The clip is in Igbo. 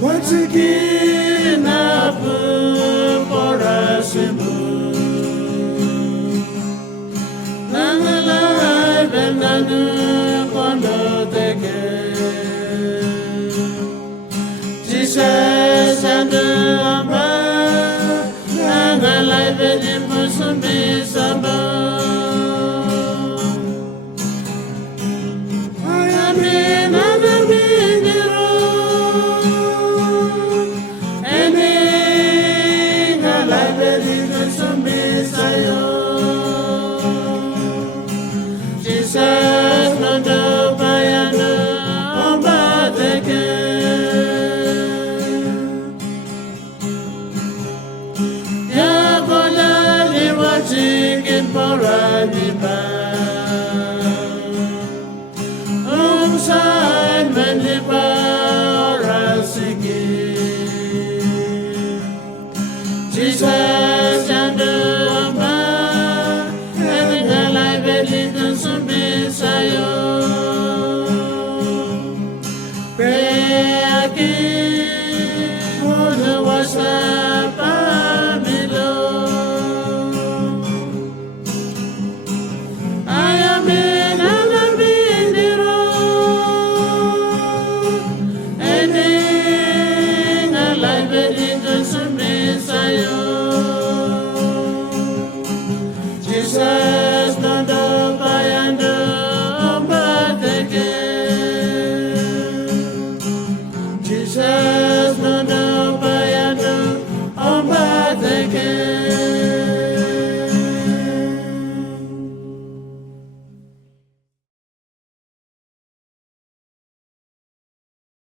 Once again, I put for us in I'm alive and I know quando te quer. Jesus and I'm alive and it must be some. Jesus, no do bayana, omba teke. Ya kola li watching in poraniba. Side mandiba rasiki. Jesus.